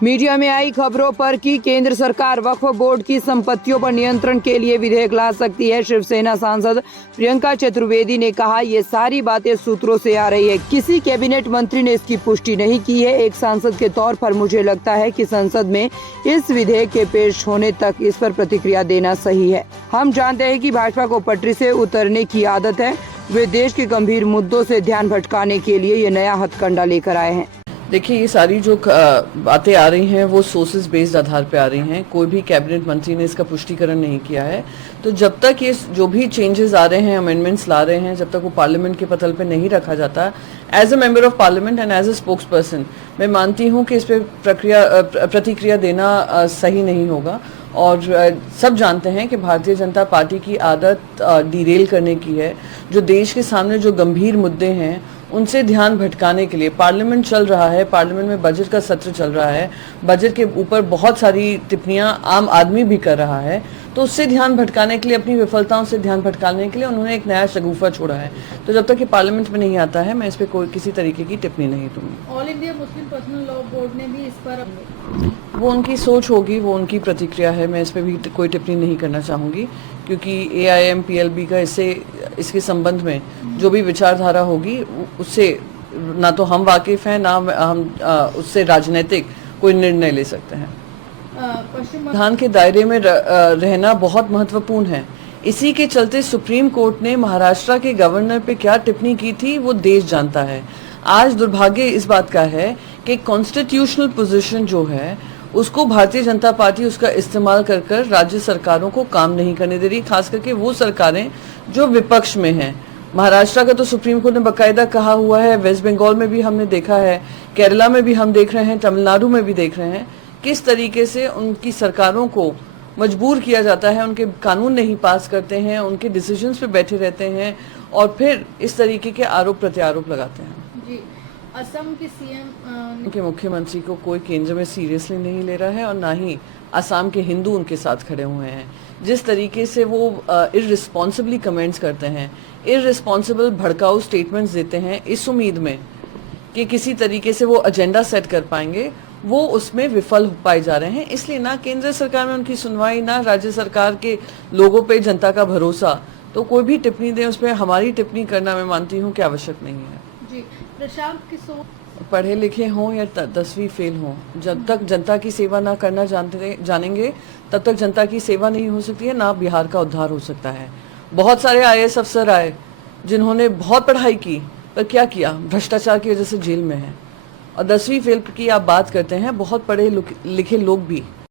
Media में आई खबरों पर कि केंद्र सरकार वक्फ बोर्ड की संपत्तियों पर नियंत्रण के लिए विधेयक ला सकती है। शिवसेना सांसद प्रियंका चतुर्वेदी ने कहा, ये सारी बातें सूत्रों से आ रही है, किसी कैबिनेट मंत्री ने इसकी पुष्टि नहीं की है। एक सांसद के तौर पर मुझे लगता है कि संसद में इस विधेयक के पेश होने तक इस पर प्रतिक्रिया देना सही है। हम जानते हैं कि भाजपा को पटरी से उतरने की आदत है। वे देश के गंभीर मुद्दों से ध्यान भटकाने के लिए ये नया हथकंडा लेकर आए हैं। देखिए, ये सारी जो बातें आ रही हैं वो सोर्सेज बेस्ड आधार पे आ रही हैं। कोई भी कैबिनेट मंत्री ने इसका पुष्टिकरण नहीं किया है। तो जब तक ये जो भी चेंजेस आ रहे हैं, अमेंडमेंट्स ला रहे हैं, जब तक वो पार्लियामेंट के पटल पे नहीं रखा जाता, as a member of parliament and as a spokesperson मैं मानती हूँ कि इस पर प्रतिक्रिया देना सही नहीं होगा। और सब जानते हैं कि भारतीय जनता पार्टी की आदत डिरेल करने की है। जो देश के सामने जो गंभीर मुद्दे हैं उनसे ध्यान भटकाने के लिए पार्लियामेंट चल रहा है, पार्लियामेंट में बजट का सत्र चल रहा है, बजट के ऊपर बहुत सारी टिप्पणियां आम आदमी भी कर रहा है, तो उससे ध्यान भटकाने के लिए, अपनी विफलताओं से ध्यान भटकाने के लिए उन्होंने एक नया शगुफा छोड़ा है। तो जब तक ये पार्लियामेंट में नहीं आता है, मैं इस पर कोई किसी तरीके की टिप्पणी नहीं दूंगी। All India Muslim personal law board ने भी इस पर वो उनकी सोच होगी, वो उनकी प्रतिक्रिया है। मैं इस पर भी कोई टिप्पणी नहीं करना चाहूँगी, क्योंकि AIM-PLB का इसके संबंध में जो भी विचारधारा होगी उससे ना तो हम वाकिफ हैं, ना हम उससे राजनीतिक कोई निर्णय ले सकते हैं। संविधान के दायरे में रहना बहुत महत्वपूर्ण है। इसी के चलते सुप्रीम कोर्ट ने महाराष्ट्र के गवर्नर पे क्या टिप्पणी की थी वो देश जानता है। आज दुर्भाग्य इस बात का है कि कॉन्स्टिट्यूशनल पोजीशन जो है उसको भारतीय जनता पार्टी उसका इस्तेमाल कर कर राज्य सरकारों को काम नहीं करने दे रही, खास करके वो सरकारें जो विपक्ष में हैं। महाराष्ट्र का तो सुप्रीम कोर्ट ने बाकायदा कहा हुआ है, वेस्ट बंगाल में भी हमने देखा है, केरला में भी हम देख रहे हैं, तमिलनाडु में भी देख रहे हैं किस तरीके से उनकी सरकारों को मजबूर किया जाता है, उनके कानून नहीं पास करते हैं, उनके डिसीजंस पे बैठे रहते हैं और फिर इस तरीके के आरोप प्रत्यारोप लगाते हैं। जी, असम के CM के मुख्यमंत्री को कोई केंद्र में सीरियसली नहीं ले रहा है और ना ही असम के हिंदू उनके साथ खड़े हुए हैं। जिस तरीके से वो इररिस्पॉन्सिबली कमेंट्स करते हैं, इररिस्पॉन्सिबल भड़काऊ स्टेटमेंट्स देते हैं इस उम्मीद में कि किसी तरीके से वो एजेंडा सेट कर पाएंगे, वो उसमें विफल पाए जा रहे हैं। इसलिए ना केंद्र सरकार में उनकी सुनवाई, ना राज्य सरकार के लोगों पे जनता का भरोसा। तो कोई भी टिप्पणी दे उस पर हमारी टिप्पणी करना मैं मानती हूँ कि आवश्यक नहीं है। जी, प्रशांत किशोर पढ़े लिखे हों या 10वीं फेल हों, जब तक जनता की सेवा ना करना जानेंगे तब तक जनता की सेवा नहीं हो सकती है, ना बिहार का उद्धार हो सकता है। बहुत सारे IAS अफसर आए जिन्होंने बहुत पढ़ाई की पर क्या किया, भ्रष्टाचार की वजह से जेल में है। और 10वीं फेल की आप बात करते हैं, बहुत पढ़े लिखे लोग भी